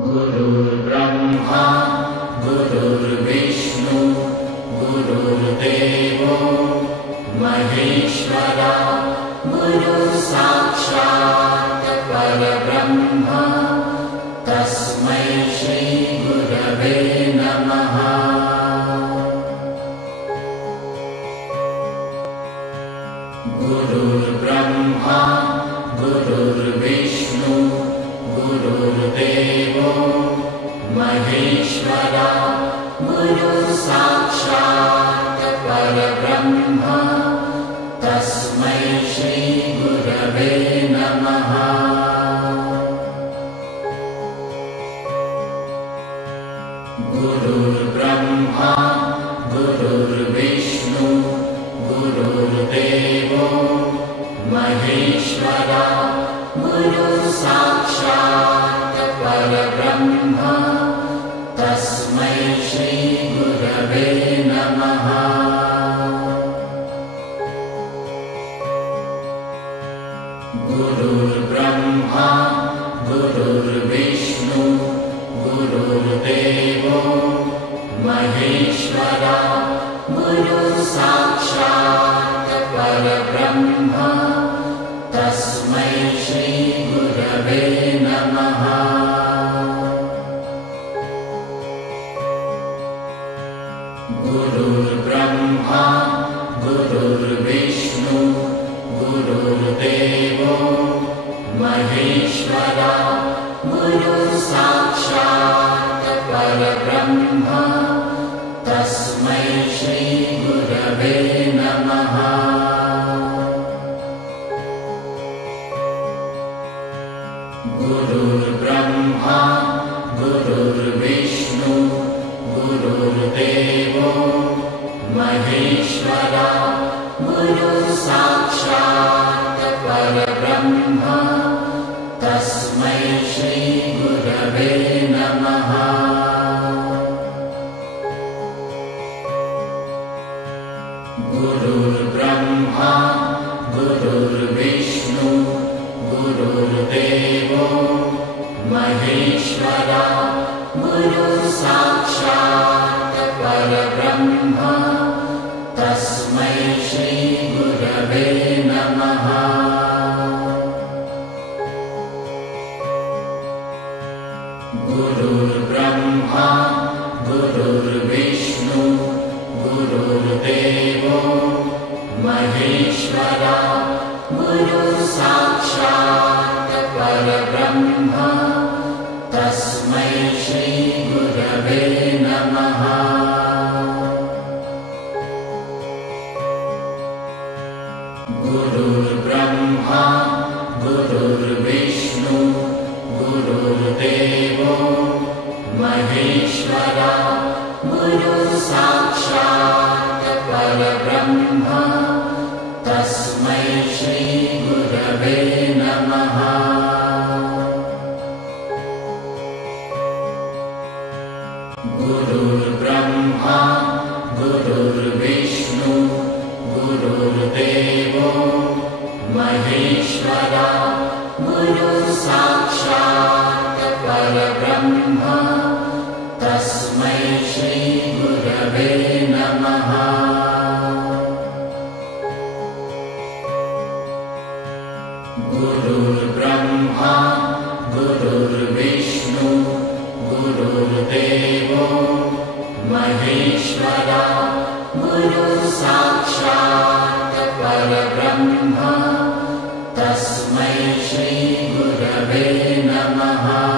गुरुर्ब्रह्मा गुरुर्विष्णु गुरुर्देवो महेश्वरा गुरुसाक्षात् परब्रह्म तस्मै श्री गुरवे नमः। गुरुर्ब्रह्मा गुरुर्विष्णु गुरुर्देवो महेश्वरा गुरुसाक्षात् परब्रह्म तस्मै श्री गुरवे नमः। गुरुर्ब्रह्मा गुरुर्विष्णु गुरुर्देवो महेश्वरा गुरुसाक्षात् परब्रह्म तस्मै श्री गुरवे नमः। गुरुर्ब्रह्मा गुरुर्विष्णु गुरुर्देवो महेश्वरा गुरुसाक्षात् परब्रह्म तस्मै श्री गुरवे नमः। गुरुर्ब्रह्मा गुरुर्विष्णु गुरुर्देवो महेश्वरा गुरुसाक्षात् परब्रह्म तस्मै श्री गुरवे नमः। गुरुर्ब्रह्मा गुरुर्विष्णु गुरुर्देवो महेश्वरा गुरुसाक्षात् परब्रह्म तस्मै श्री गुरवे नमः। गुरुर्ब्रह्मा गुरुर्विष्णु गुरुर्देवो महेश्वरा गुरुसाक्षात् परब्रह्म तस्मै श्री गुरवे नमः। गुरुर्ब्रह्मा गुरुर्विष्णु गुरुर्देवो महेश्वरा गुरुसाक्षात् परब्रह्म तस्मै श्री गुरवे नमः। गुरुर्ब्रह्मा गुरुर्विष्णु गुरुर्देवो महेश्वरा गुरुसाक्षात् परब्रह्म तस्मै श्री गुरवे नमः। गुरुर्ब्रह्मा गुरुर्विष्णु गुरुर्देवो महेश्वरा गुरुसाक्षात् परब्रह्म तस्मै श्री गुरवे नमः। गुरुर्ब्रह्मा गुरुर्विष्णु गुरुर्देवो महेश्वरा गुरुसाक्षात् परब्रह्म तस्मै श्री गुरवे नमः।